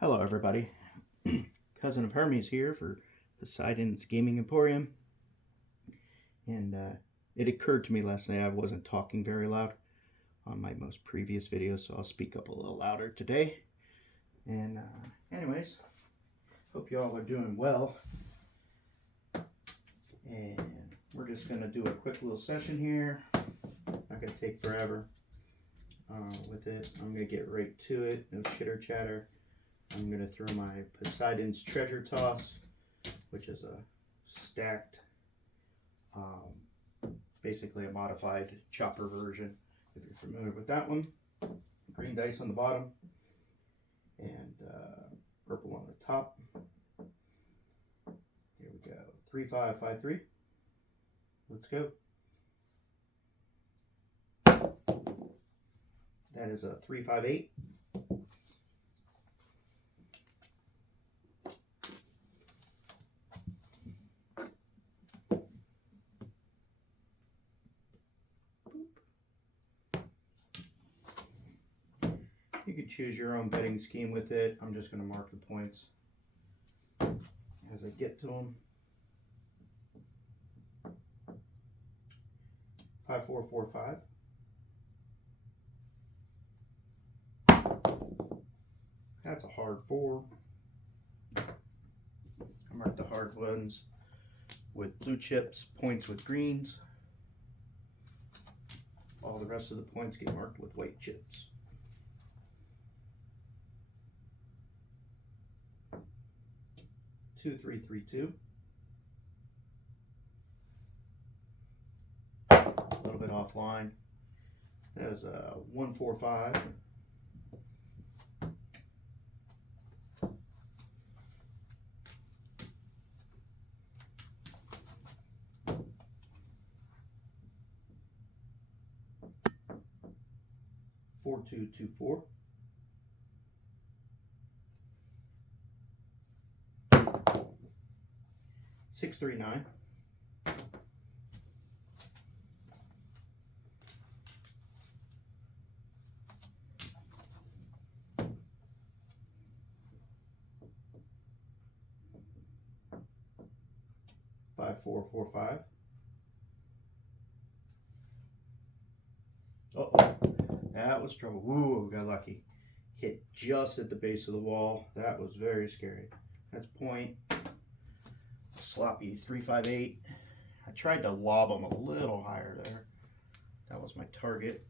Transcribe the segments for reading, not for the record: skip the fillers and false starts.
Hello everybody, Cousin of Hermes here for Poseidons Gaming Emporium, and it occurred to me last night I wasn't talking very loud on my most previous videos, so I'll speak up a little louder today. And anyways, hope you all are doing well, and we're just going to do a quick little session here. Not going to take forever with it. I'm going to get right to it, no chitter chatter. I'm going to throw my Poseidons Treasure toss, which is a stacked, basically a modified chopper version, if you're familiar with that one. Green dice on the bottom, and purple on the top. Here we go, 3, 5, 5, 3. Let's go. That is a 3, 5, 8. You could choose your own betting scheme with it. I'm just going to mark the points as I get to them. 5, 4, 4, 5. That's a hard 4. I mark the hard ones with blue chips, points with greens. All the rest of the points get marked with white chips. 2, 3, 3, 2. A little bit offline. That is a 1, 4, 5. 4, 2, 2, 4. 6, 3, 9. 5, 4, 4, 5. Uh-oh, that was trouble. Ooh, got lucky. Hit just at the base of the wall. That was very scary. That's point. Sloppy 3, 5, 8. I tried to lob them a little higher there. That was my target.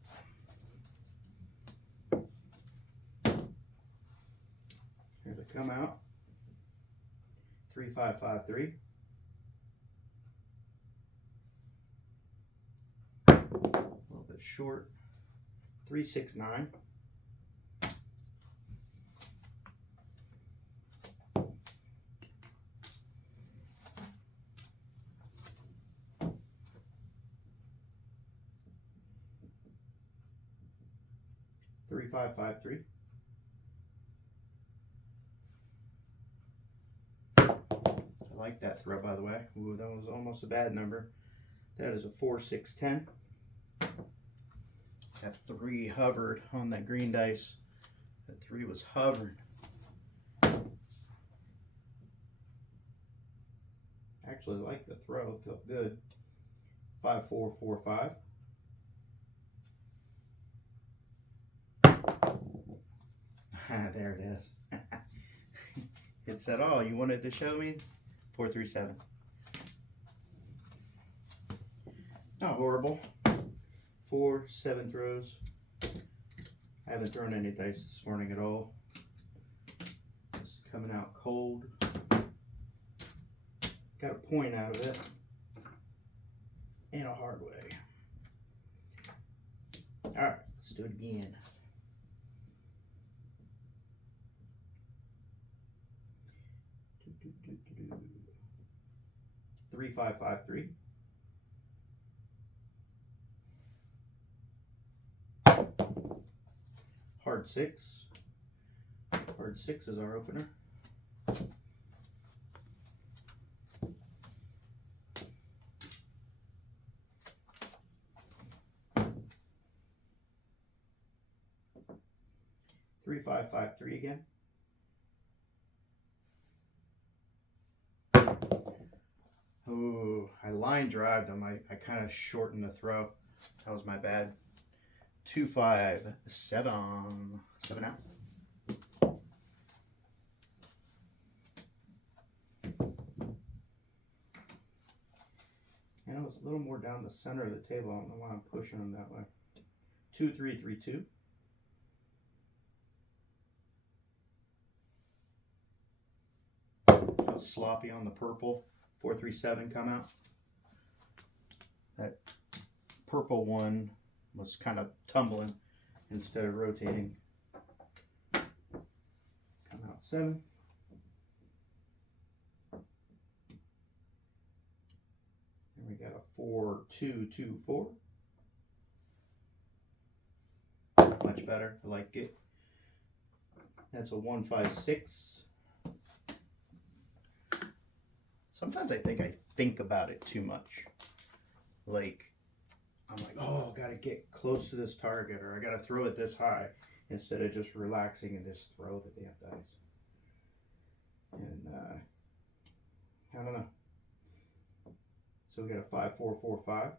Here they come out. 3, 5, 5, 3. A little bit short. 3, 6, 9. 3, 5, 5, 3. I like that throw, by the way. Ooh, that was almost a bad number. That is a 4, 6, 10. That 3 hovered on that green dice. That 3 was hovering. Actually like the throw, it felt good. 5, 4, 4, 5. There it is. It said, "Oh, you wanted to show me?" 4, 3, 7. Not horrible. 4, 7 throws. I haven't thrown any dice this morning at all. Just coming out cold. Got a point out of it in a hard way. Alright, let's do it again. 3, 5, 5, 3. Hard 6. Hard 6 is our opener. 3, 5, 5, 3 again. Ooh, I line drived them. I kind of shortened the throw. That was my bad. 2, 5, 7. 7 out. And it was a little more down the center of the table. I don't know why I'm pushing them that way. 2, 3, 3, 2. I was sloppy on the purple. 4, 3, 7 come out. That purple one was kind of tumbling instead of rotating. Come out 7. And we got a 4, 2, 2, 4. Much better. I like it. That's a 1, 5, 6. Sometimes I think about it too much. Like, I'm like, oh, gotta get close to this target, or I gotta throw it this high, instead of just relaxing and just throw the damn dice. And I don't know. So we got a 5, 4, 4, 5.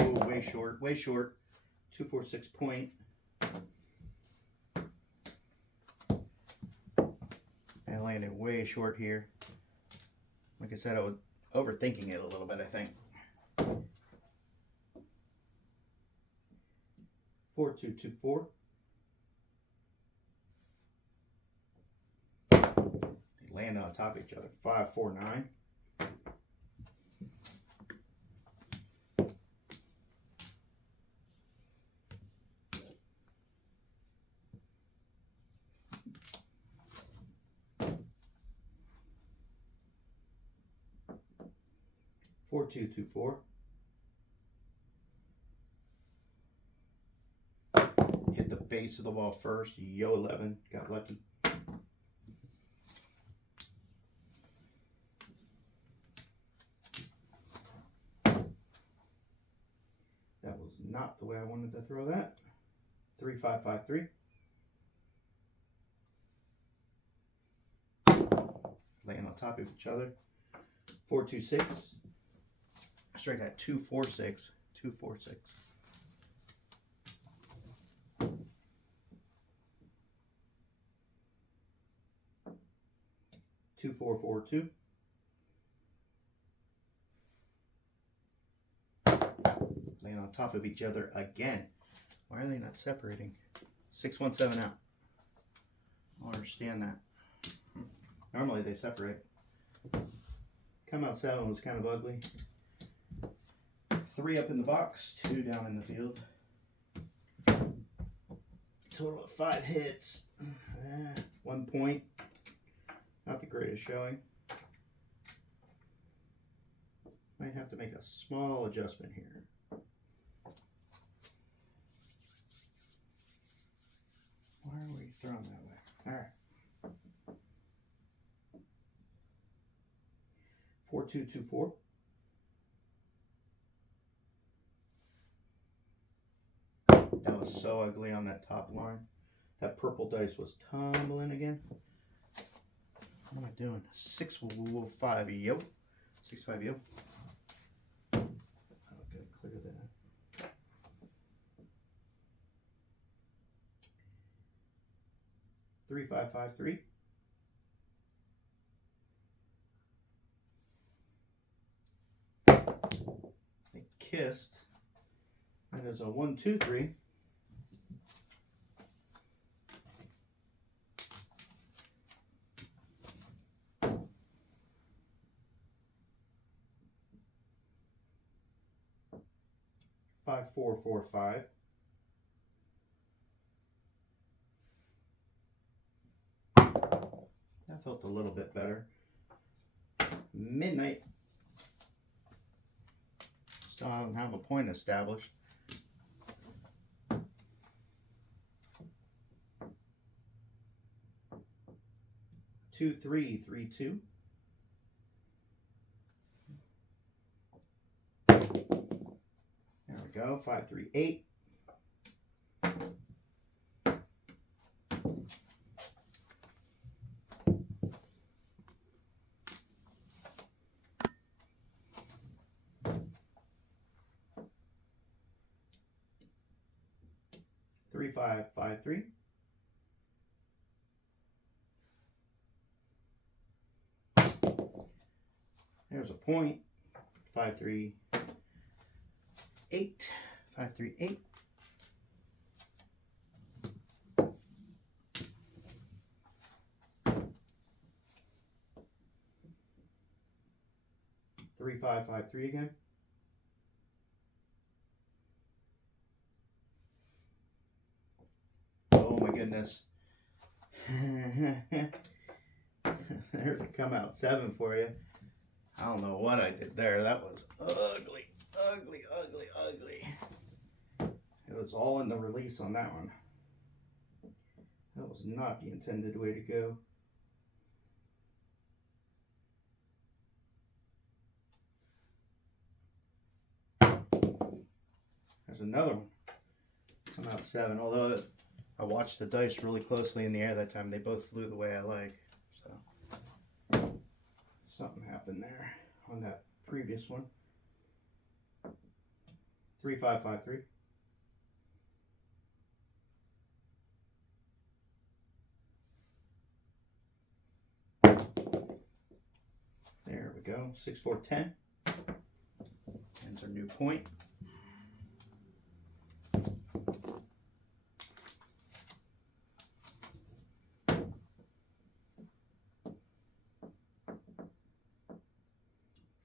Oh, way short, way short. 2, 4, 6 point. I landed way short here. Like I said, I was overthinking it a little bit, I think. 4, 2, 2, 4. They land on top of each other. 5, 4, 9. 4, 2, 2, 4. Hit the base of the ball first. Yo, 11. Got lucky. That was not the way I wanted to throw that. 3, 5, 5, 3. Laying on top of each other. 4, 2, 6. Strike at 2, 4, 6. 2, 4, 6. 2, 4, 4, 2. Laying on top of each other again. Why are they not separating? 6, 1, 7 out. I don't understand that. Normally they separate. Come out 7 was kind of ugly. 3 up in the box, 2 down in the field. Total of 5 hits. 1 point. Not the greatest showing. Might have to make a small adjustment here. Why are we throwing that way? All right. 4, 2, 2, 4. That was so ugly on that top line. That purple dice was tumbling again. What am I doing? 6, 5, yo. 6, 5, yo. Okay, clear that. 3, 5, 5, 3. They kissed. That is a 1, 2, 3. 5, 4, 4, 5. That felt a little bit better. Midnight. Still don't have a point established. Two, 3, 3, 2. There we go. 5, 3, 8. 5, 3553. There's a point. 538. 538. 3553 again. Oh my goodness. There's a come out 7 for you. I don't know what I did there. That was ugly, ugly, ugly, ugly. It was all in the release on that one. That was not the intended way to go. There's another one. Come out 7. Although I watched the dice really closely in the air that time. They both flew the way I like. So something happened there on that previous one. 3553. There we go. 6410. Ends our new point.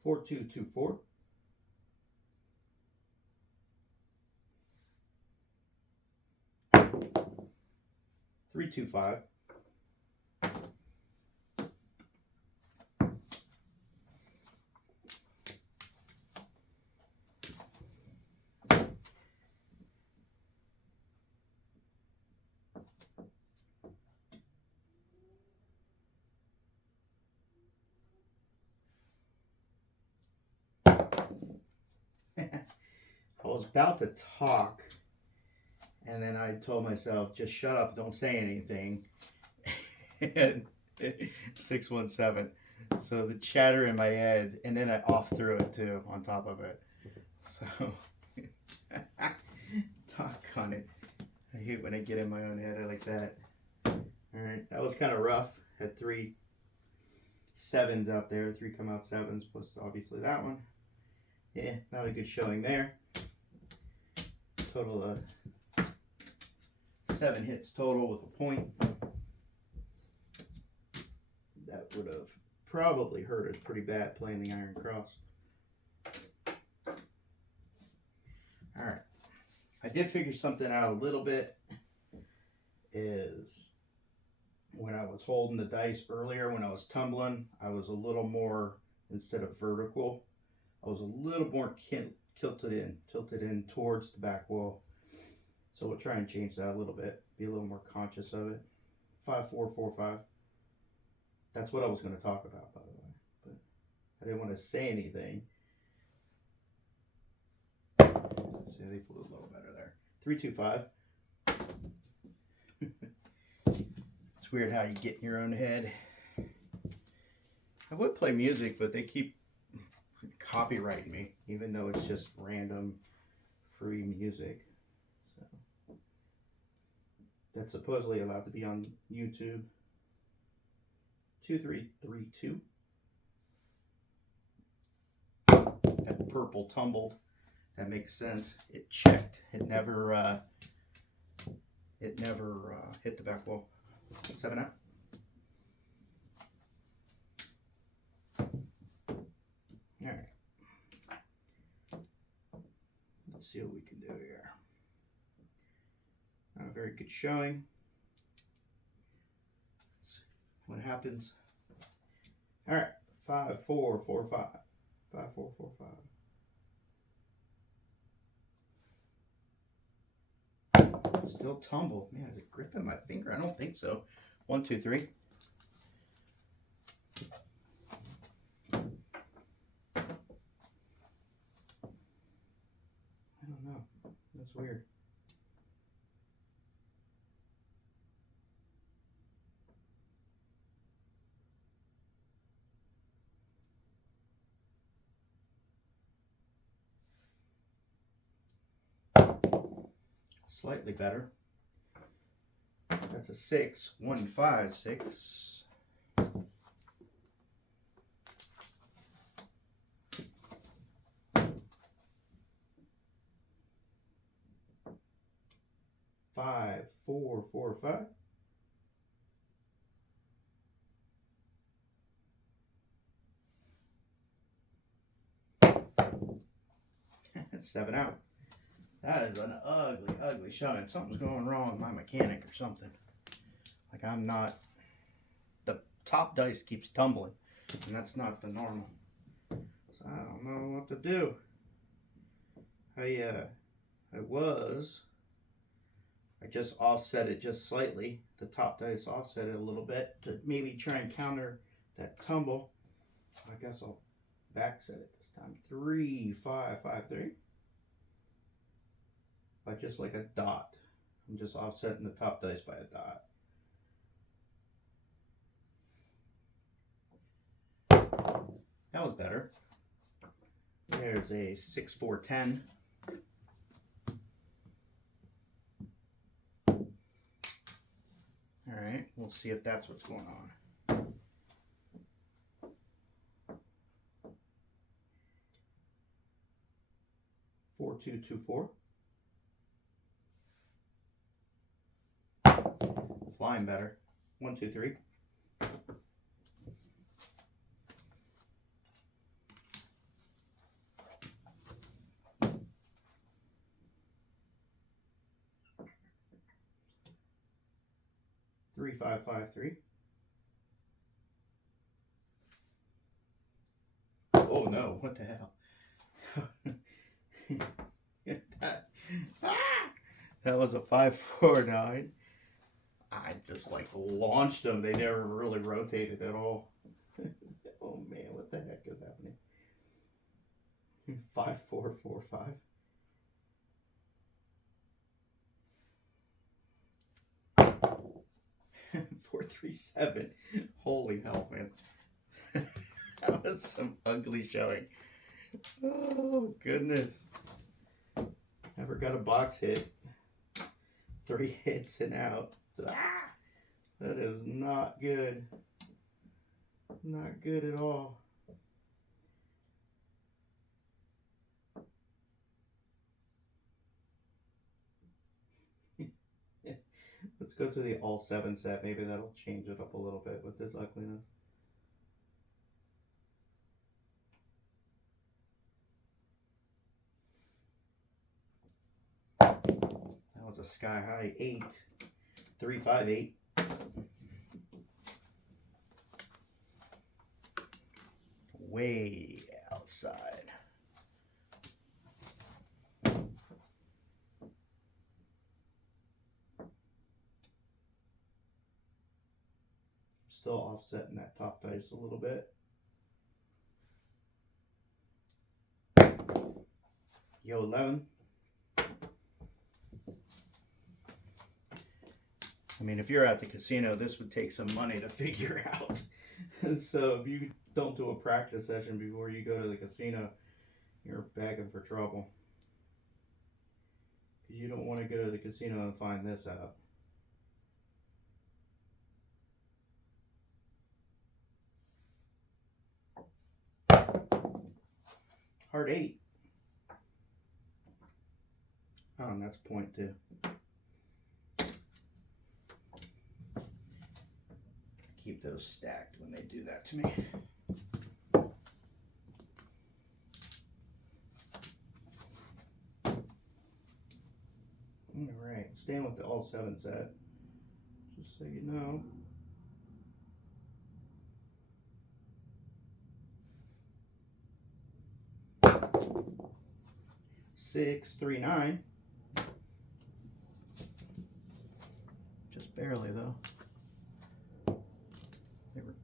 Four, 2, 2, 4. 3, 2, 5. I was about to talk, and then I told myself, just shut up, don't say anything. And 617. So the chatter in my head, and then I off threw it too on top of it. So, talk on it. I hate when I get in my own head like that. Alright, that was kind of rough. Had 3 7s out there, 3 come out 7s, plus obviously that one. Yeah, not a good showing there. Total of 7 hits total with a point. That would have probably hurt us pretty bad playing the Iron Cross. Alright. I did figure something out a little bit. Is when I was holding the dice earlier, when I was tumbling, I was a little more, instead of vertical, I was a little more tilted in towards the back wall. So we'll try and change that a little bit, be a little more conscious of it. 5, 4, 4, 5. That's what I was going to talk about, by the way, but I didn't want to say anything. See, they flew a little better there. 3, 2, 5. It's weird how you get in your own head. I would play music, but they keep copyrighting me, even though it's just random free music. So that's supposedly allowed to be on YouTube. 2, 3, 3, 2. That purple tumbled. That makes sense. It checked. It never hit the back wall. 7 out. All right. Let's see what we can do here. Not a very good showing. Let's see what happens. All right. 5, 4, 4, 5. 5, 4, 4, 5. Still tumble. Man, is it gripping my finger? I don't think so. 1, 2, 3. I don't know. That's weird. Slightly better. That's a 6, 1, 5, 6. Five, 4, 4, 5. That's 7 out. That is an ugly, ugly showing. Something's going wrong with my mechanic or something. Like I'm not. The top dice keeps tumbling, and that's not the normal. So I don't know what to do. I just offset it just slightly. The top dice offset it a little bit to maybe try and counter that tumble. I guess I'll back set it this time. 3, 5, 5, 3. By just like a dot. I'm just offsetting the top dice by a dot. That was better. There's a 6, 4, 10. All right, we'll see if that's what's going on. 4, 2, 2, 4. Flying better. 1, 2, 3. 3, 5, 5, 3. Oh no, what the hell? That was a 5, 4, 9. I just like launched them. They never really rotated at all. Oh man, what the heck is happening? 5, 4, 4, 5. 4, 3, 7. Holy hell, man. That was some ugly showing. Oh, goodness. Never got a box hit. 3 hits and out. Ah, that is not good. Not good at all. Let's go to the all 7 set. Maybe that'll change it up a little bit with this ugliness. That was a sky high 8. 3, 5, 8. Way outside. Still offsetting that top dice a little bit. Yo, 11. I mean, if you're at the casino, this would take some money to figure out. So if you don't do a practice session before you go to the casino, you're begging for trouble. Because you don't want to go to the casino and find this out. Heart 8. Oh, and that's point 2. Keep those stacked when they do that to me. Alright, staying with the all 7 set. Just so you know. Six, 3, 9. Just barely though. They were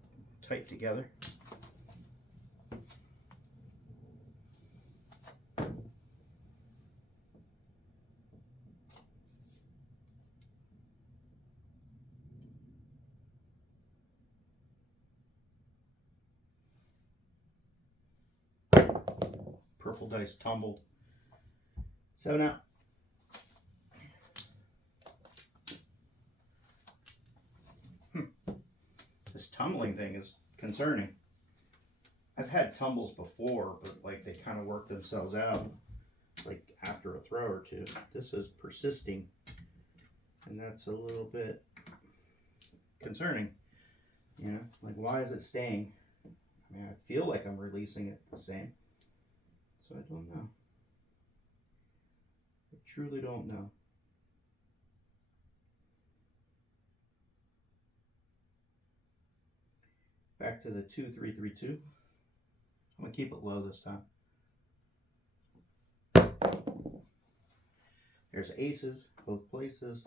tight together. Purple dice tumbled. 7 out. This tumbling thing is concerning. I've had tumbles before, but like they kind of work themselves out, like after a throw or two. This is persisting, and that's a little bit concerning. You know, like why is it staying? I mean, I feel like I'm releasing it the same, so I don't know. I truly don't know. Back to the 2-3-3-2. I'm gonna keep it low this time. There's aces, both places.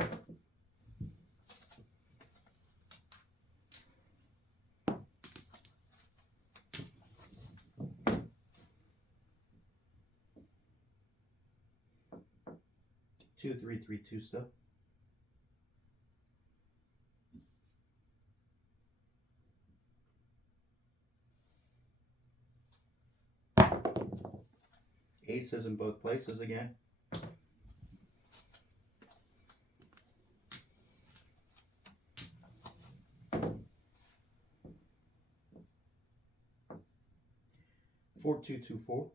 Two, 3-3-2 stuff. Aces in both places again. Four, 2-2-4.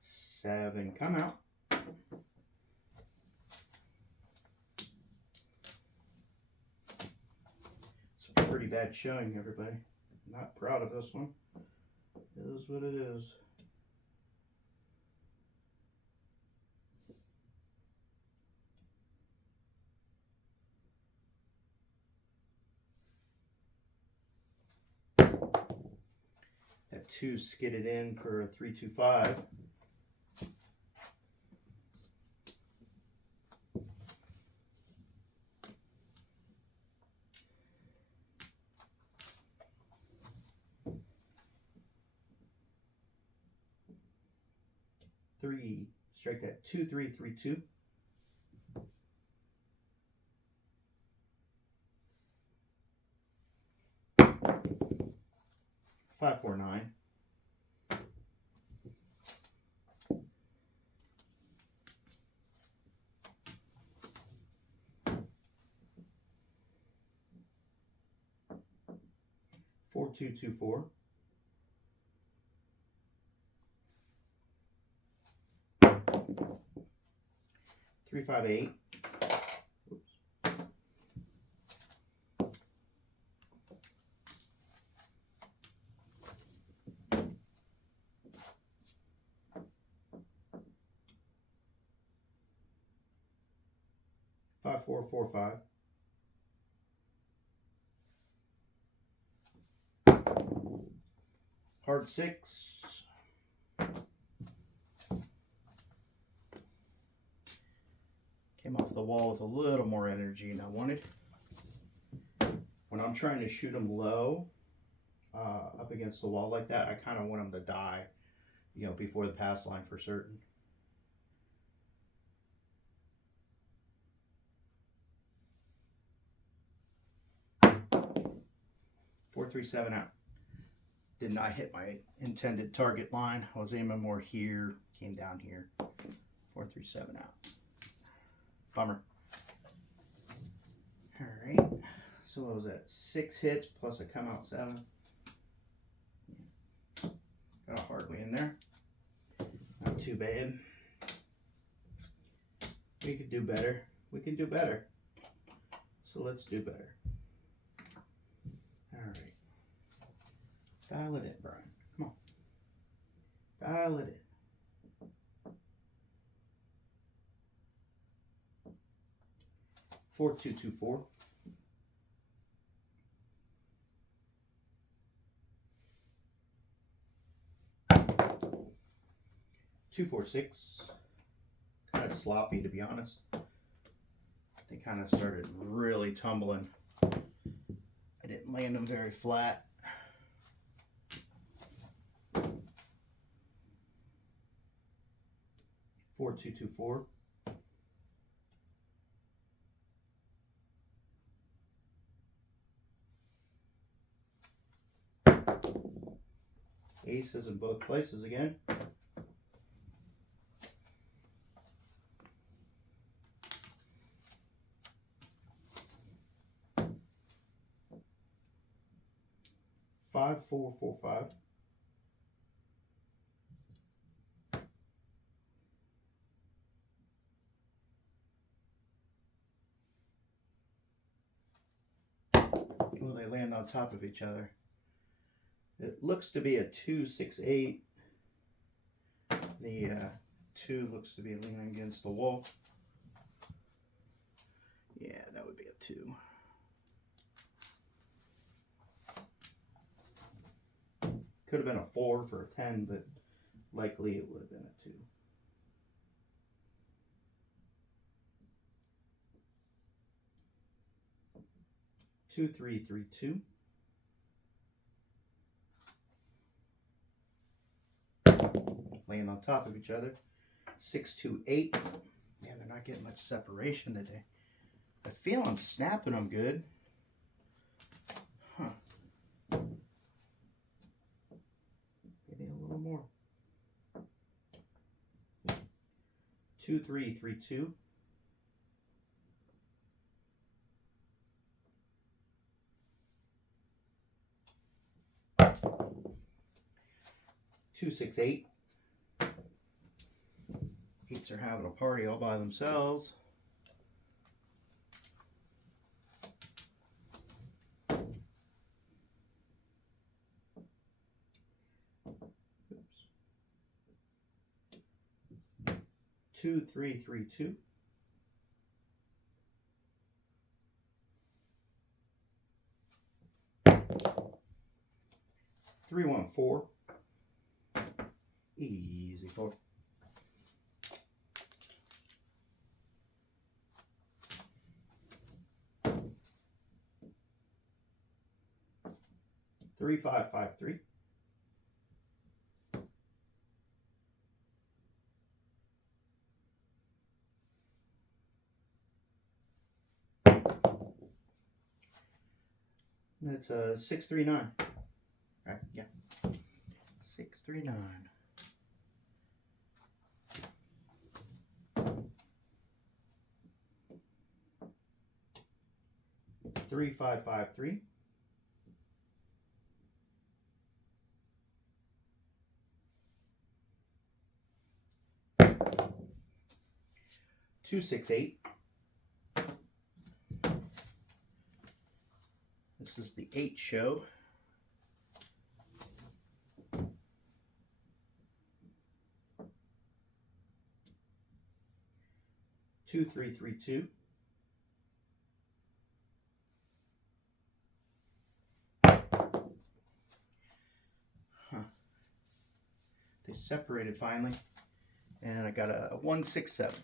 Seven, come out. It's a pretty bad showing, everybody. Not proud of this one. It is what it is. That 2 skidded in for a 3-2-5. Three, strike that 2-3-3-2. Five, 4, 9. Four, 2-2-4. 3-5-8. Oops. 5-4-4-5. Hard 6. Came off the wall with a little more energy than I wanted. When I'm trying to shoot them low, up against the wall like that, I kind of want them to die, you know, before the pass line for certain. 4-3-7 out. Did not hit my intended target line. I was aiming more here, came down here. 4-3-7 out. Bummer. All right. So what was that? 6 hits plus a come out 7. Got a hardly in there. Not too bad. We could do better. We can do better. So let's do better. All right. Dial it in, Brian. Come on. Dial it in. 4-2-2-4. 2-4-6. Kind of sloppy, to be honest. They kind of started really tumbling. I didn't land them very flat. 4-2-2-4. Aces in both places again. 4, 4, 5. Well, they land on top of each other. It looks to be a 2, 6, 8. The 2 looks to be leaning against the wall. Yeah, that would be a 2. Could have been a 4 for a 10, but likely it would have been a 2. 2, 3, 3, 2. Laying on top of each other. 6, 2, 8. Man, they're not getting much separation today. I feel I'm snapping them good. Huh. Maybe a little more. 2, 3, 3, 2. 2, 6, 8. 8s are having a party all by themselves. Oops. 2, 3, 3, 2. 3, 1, 4. Easy 4. 3, 5, 5, 3. 6, 3, 9. Right, yeah. 6, 3, 9. 3, 5, 5, 3. 2, 6, 8. This is the 8 show. 2, 3, 3, 2. Huh. They separated finally, and I got a 1, 6, 7.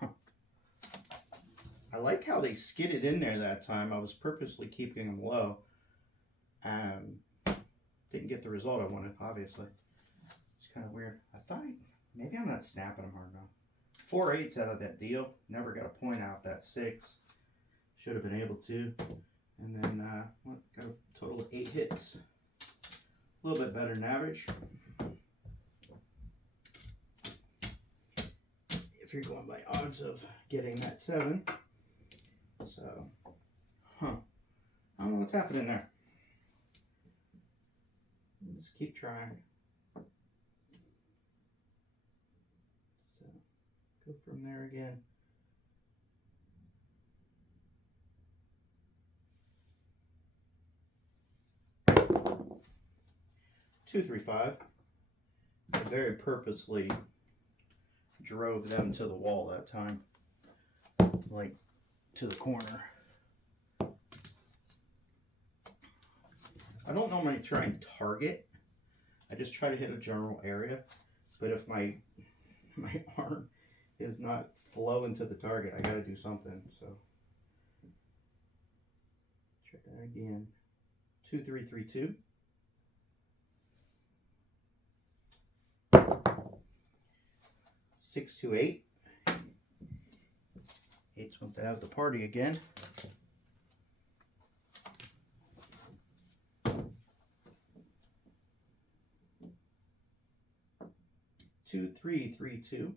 Huh. I like how they skidded in there that time. I was purposely keeping them low. Didn't get the result I wanted, obviously. It's kind of weird. I thought maybe I'm not snapping them hard enough. 4 8s out of that deal. Never got a point out that 6. Should have been able to. And then got a total of 8 hits. A little bit better than average. If you're going by odds of getting that 7. So, I don't know what's happening there. Just keep trying. So, go from there again. Two, 3, 5. I very purposely drove them to the wall that time, like to the corner. I don't normally try and target. I just try to hit a general area. But if my arm is not flowing to the target, I gotta do something. So try that again. 2, 3, 3, 2. 6, 2, 8. 8's want to have the party again. 2, 3, 3, 2.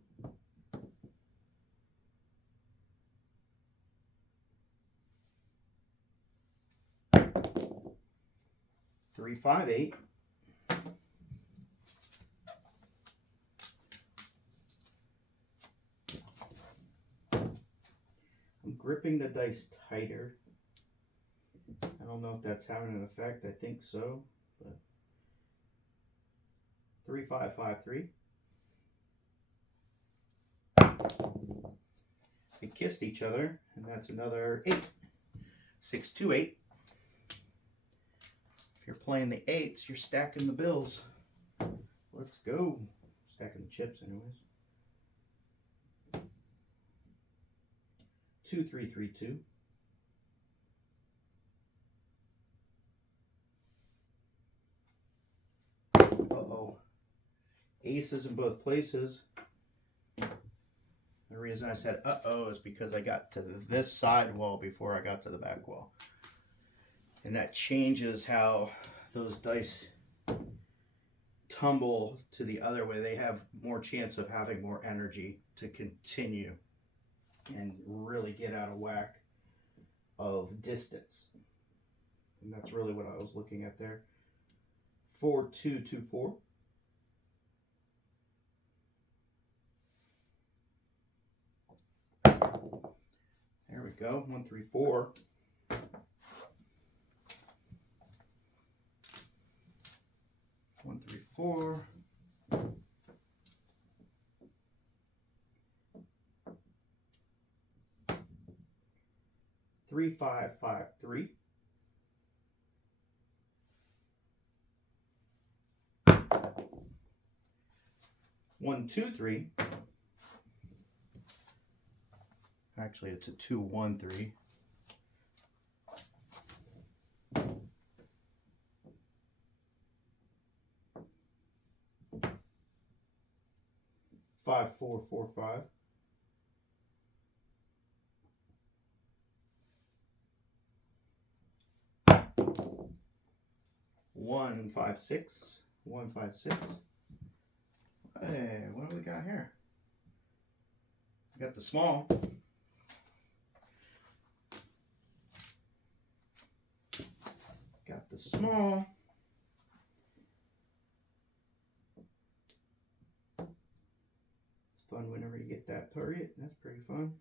2, 5, 8. I'm gripping the dice tighter. I don't know if that's having an effect. I think so. But 3, 5, 5, 3. They kissed each other, and that's another 8. 6, 2, 8. If you're playing the 8s, you're stacking the bills. Let's go. Stacking the chips, anyways. 2, 3, 3, 2. Uh-oh. Aces in both places. The reason I said uh-oh is because I got to this side wall before I got to the back wall. And that changes how those dice tumble to the other way. They have more chance of having more energy to continue and really get out of whack of distance. And that's really what I was looking at there. 4, 2, 2, 4. There we go. 1, 3, 4. 1, 3, 4. 3, 5, 5, 3. 1, 2, 3. Actually, it's a 2, 1, 3. 5, 4, 4, 5. 1, 5, 6. 1, 5, 6. Hey, what do we got here? We got the small. Got the small. It's fun whenever you get that target. That's pretty fun.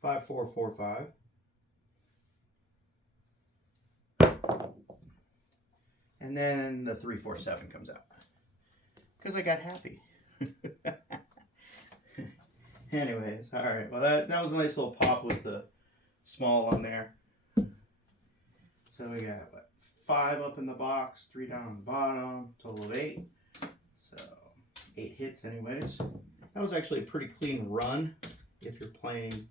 5, 4, 4, 5. And then the 3, 4, 7 comes out. Because I got happy. Anyways, alright. Well, that was a nice little pop with the small on there. So we got, what, 5 up in the box, 3 down on the bottom, total of 8. So 8 hits anyways. That was actually a pretty clean run if you're playing,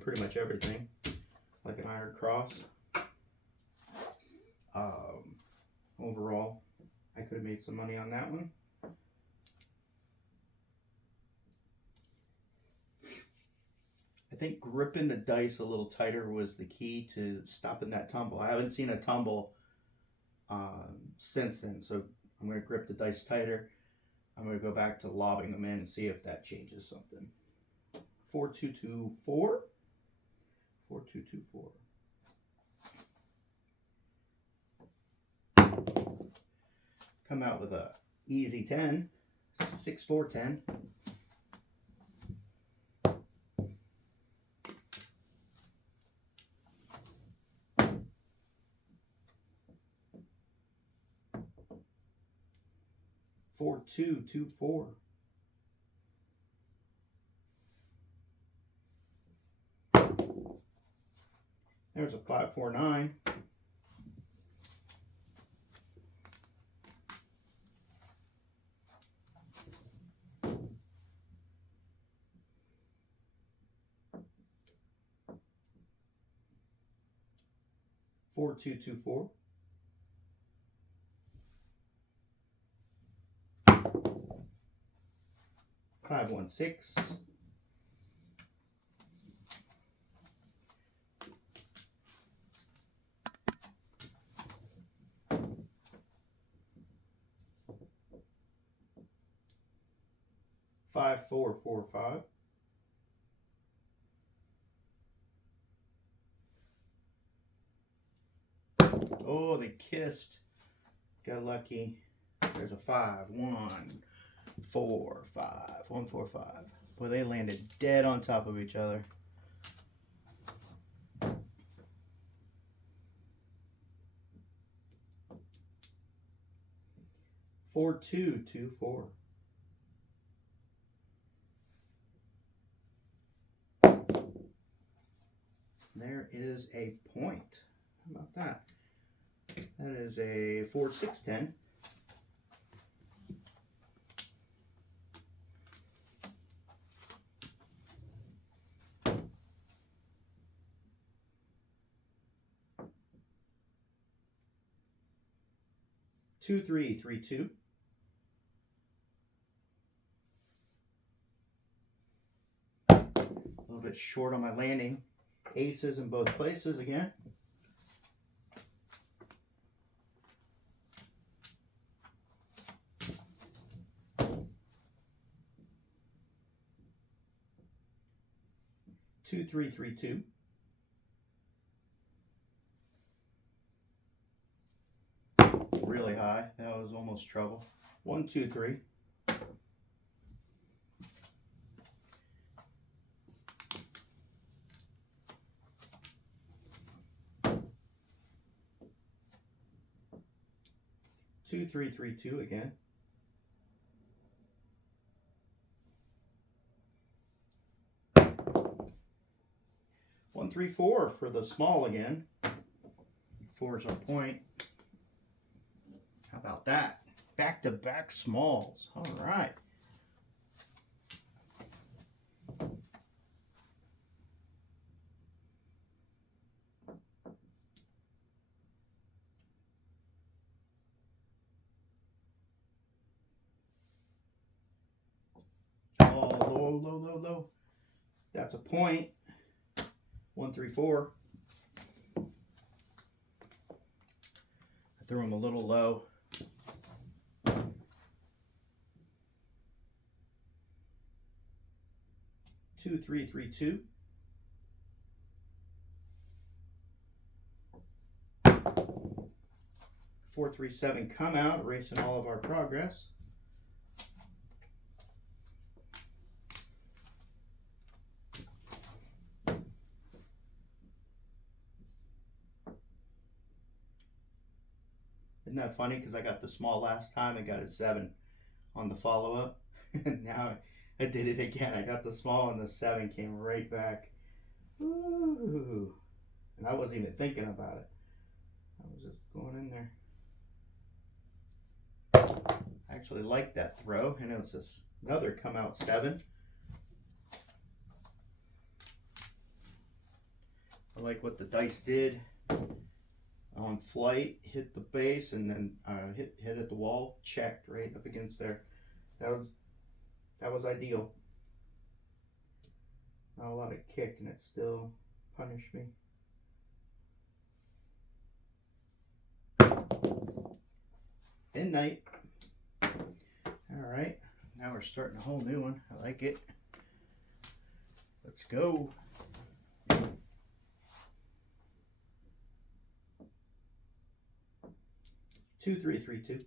pretty much everything. Like an iron cross. Overall, I could have made some money on that one. I think gripping the dice a little tighter was the key to stopping that tumble. I haven't seen a tumble since then, so I'm going to grip the dice tighter. I'm going to go back to lobbing them in and see if that changes something. 4, 2, 2, 4. 4, 2, 2, 4. Come out with a easy 10. 6, 4, 10. 4, 2, 2, 4. There's a 5, 4, 9. 4, 2, 2, 4. 5, 1, 6. 5, 4, 4, 5. Oh, we kissed. Got lucky. There's a 5. 1, 4, 5. 1, 4, 5. Boy, they landed dead on top of each other. 4, 2, 2, 4. There is a point. How about that? That is a 4, 6, 10. Two, 3, 3, 2. A little bit short on my landing. Aces in both places again. Two, 3, 3, 2. Really high. That was almost trouble. 1, 2, 3. Two, 3, 3, 2 again. One, 3, 4 for the small again. 4 is our point. How about that? Back-to-back smalls. All right. Oh, low, low, low, low. That's a point. 1, 3, 4. I threw him a little low. Two, 3, 3, 2. 4, 3, 7 come out, erasing all of our progress. Isn't that funny? Because I got the small last time and got a 7 on the follow-up. And now I did it again. I got the small and the 7 came right back. Ooh. And I wasn't even thinking about it. I was just going in there. I actually like that throw. And it was just another come out 7. I like what the dice did. On flight, hit the base, and then hit at the wall, checked right up against there. That was ideal. Not a lot of kick, and it still punished me. Midnight. All right, now we're starting a whole new one. I like it. Let's go. 2, 3, 3, 2.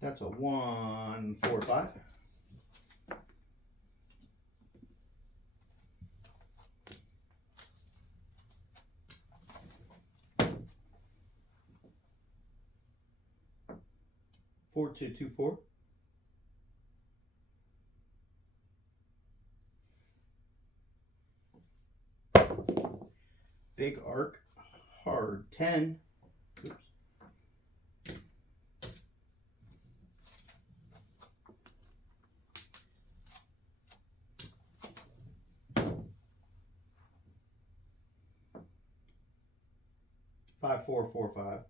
That's a 1, 4, 5. Four, 2, 2, 4. Big arc, hard 10. Oops. Five, 4, 4, 5.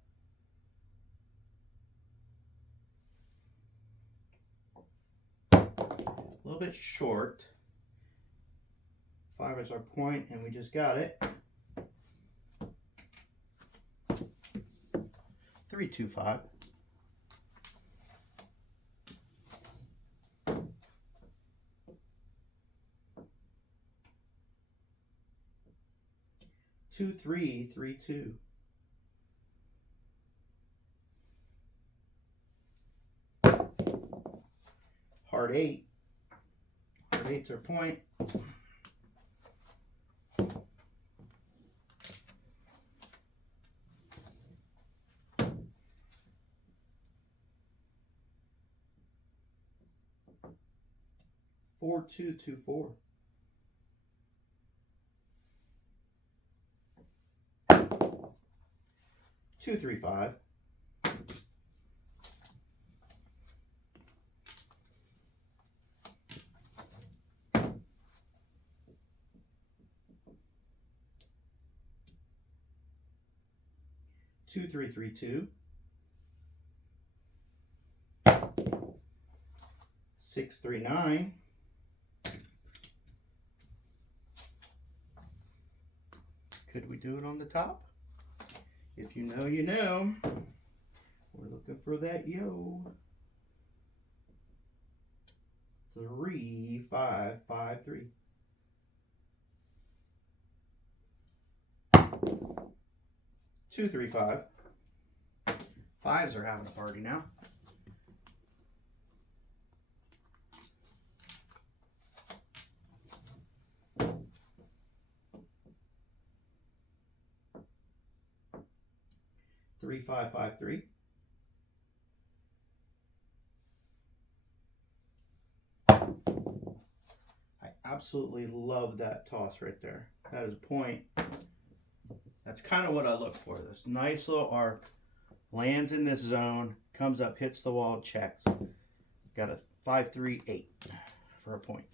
A little bit short. 5 is our point, and we just got it. 3, 2, 5. 2332. Hard 8. Hard 8's our point. Four, 2, 2, 4. 2, 3, 5. 2, 3, 3, 2. 6, 3, 9. Could we do it on the top? If you know, you know. We're looking for that yo. 3, 5, 5, 3. 2, 3, 5. Fives are having a party now. Three, 5, 5, 3. I absolutely love that toss right there. That is a point. That's kind of what I look for. This nice little arc lands in this zone, comes up, hits the wall, checks. Got a 5, 3, 8 for a point.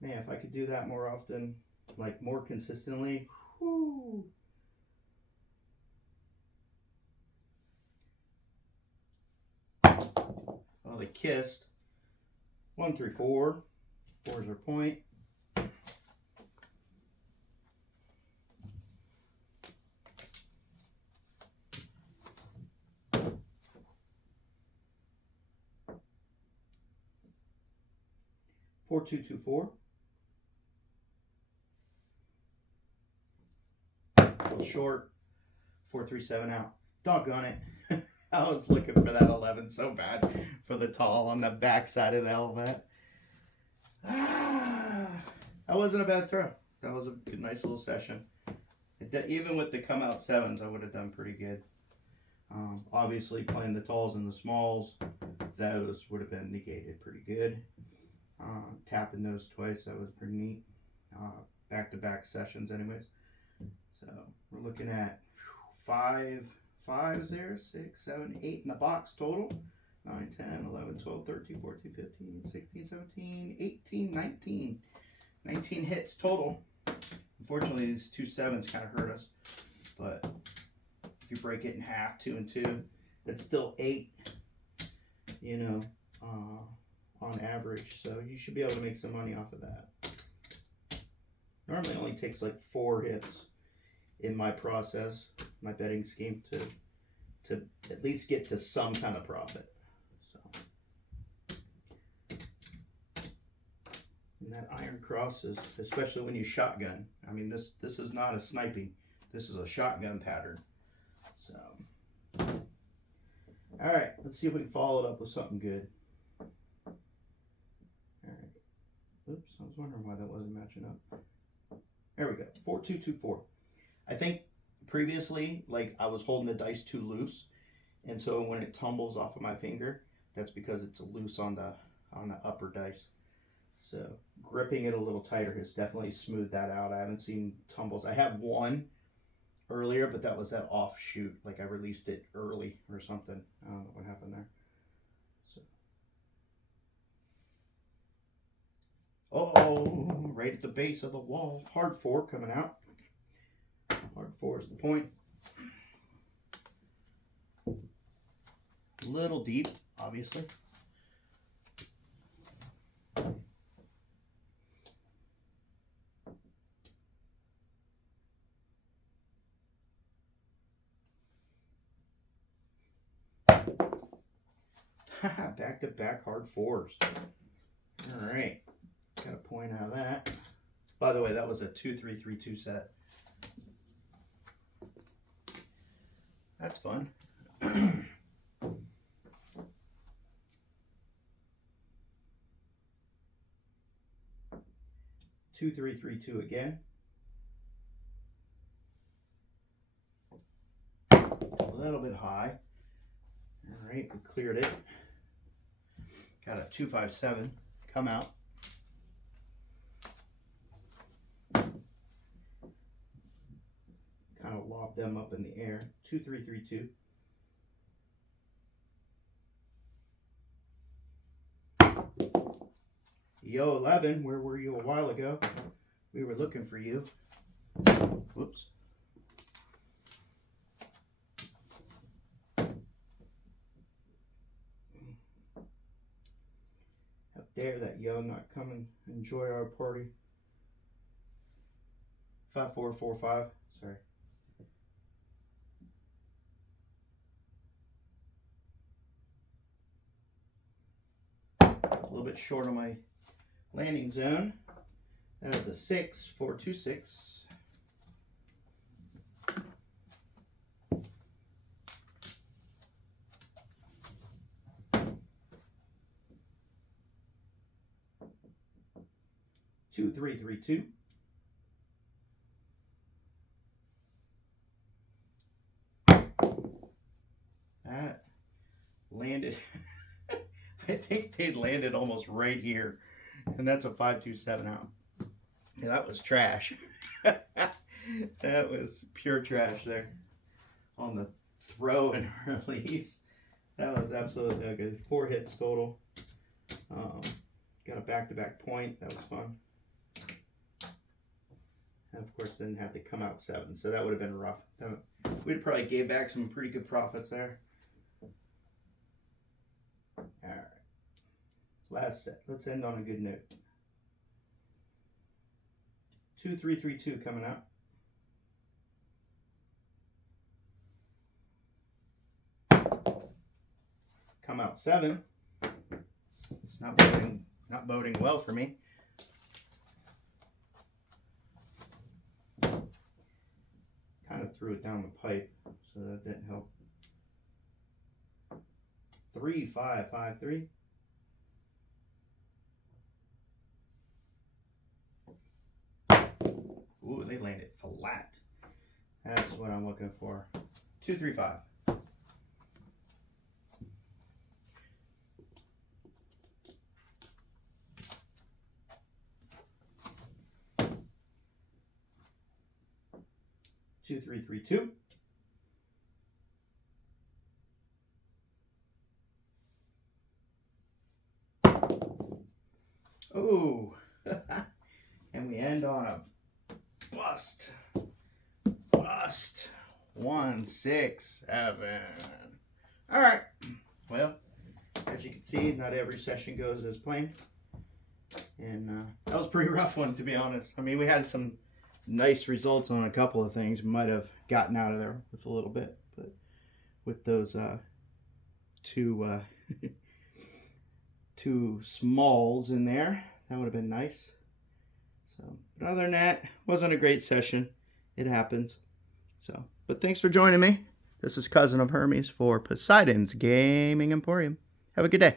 Man, if I could do that more often, like more consistently, whoo. Oh, they kissed. 1, 3, 4. 4 is our point. Four, 2, 2, 4. Short. 4, 3, 7 out. Doggone it. I was looking for that 11 so bad for the tall on the back side of all that. That wasn't a bad throw. That was a good, nice little session. Even with the come out 7s, I would have done pretty good. Obviously, playing the talls and the smalls, those would have been negated pretty good. Tapping those twice, that was pretty neat. Back-to-back sessions anyways. So we're looking at 5 5s there, 6, 7, 8 in the box total. 9, 10, 11, 12, 13, 14, 15, 16, 17, 18, 19. 19 hits total. Unfortunately, these 2 7s kind of hurt us. But if you break it in half, 2 and 2, it's still 8, you know, on average. So you should be able to make some money off of that. Normally it only takes like 4 hits in my process, my betting scheme, to at least get to some kind of profit. So, and that iron cross is, especially when you shotgun. I mean, this is not a sniping. This is a shotgun pattern. So, all right, let's see if we can follow it up with something good. All right. Oops, I was wondering why that wasn't matching up. There we go. 4, 2, 2, 4. I think previously, like, I was holding the dice too loose, and so when it tumbles off of my finger, that's because it's loose on the upper dice. So gripping it a little tighter has definitely smoothed that out. I haven't seen tumbles. I had one earlier, but that was that offshoot. Like I released it early or something. I don't know what happened there. So, oh, right at the base of the wall. Hard 4 coming out. Hard 4 is the point. A little deep, obviously. Back-to-back hard 4s. All right. Got a point out of that. By the way, that was a 2-3-3-2 set. That's fun. 2-3-3-2 again. A little bit high. All right, we cleared it. Got a 2-5-7 come out. Kind of lob them up in the air. 2-3-3-2. Yo, 11, where were you a while ago? We were looking for you. Whoops. How dare that yo not come and enjoy our party. 5-4-4-5. Sorry. A little bit short on my landing zone. That is a 6-4-2-6. Two, 3-3-2. That landed. I think they landed almost right here. And that's a 5-2-7 out. Yeah, that was trash. That was pure trash there. On the throw and release. That was absolutely good. 4 hits total. Got a back-to-back point. That was fun. And of course, then had to come out 7. So that would have been rough. We'd probably gave back some pretty good profits there. All right. Last set. Let's end on a good note. 2-3-3-2 coming up. Come out 7. It's not boding well for me. Kind of threw it down the pipe, so that didn't help. 3-5-5-3. Ooh, they landed flat. That's what I'm looking for. 2-3-5. Two, 3-3-2. Oh, and we end on a bust. 1-6-7. All right. Well, as you can see, not every session goes as planned, and that was a pretty rough one, to be honest. I mean, we had some nice results on a couple of things. Might have gotten out of there with a little bit, but with those two smalls in there, that would have been nice. So, but other than that, wasn't a great session. It happens. So, but thanks for joining me. This is Cousin of Hermes for Poseidon's Gaming Emporium. Have a good day.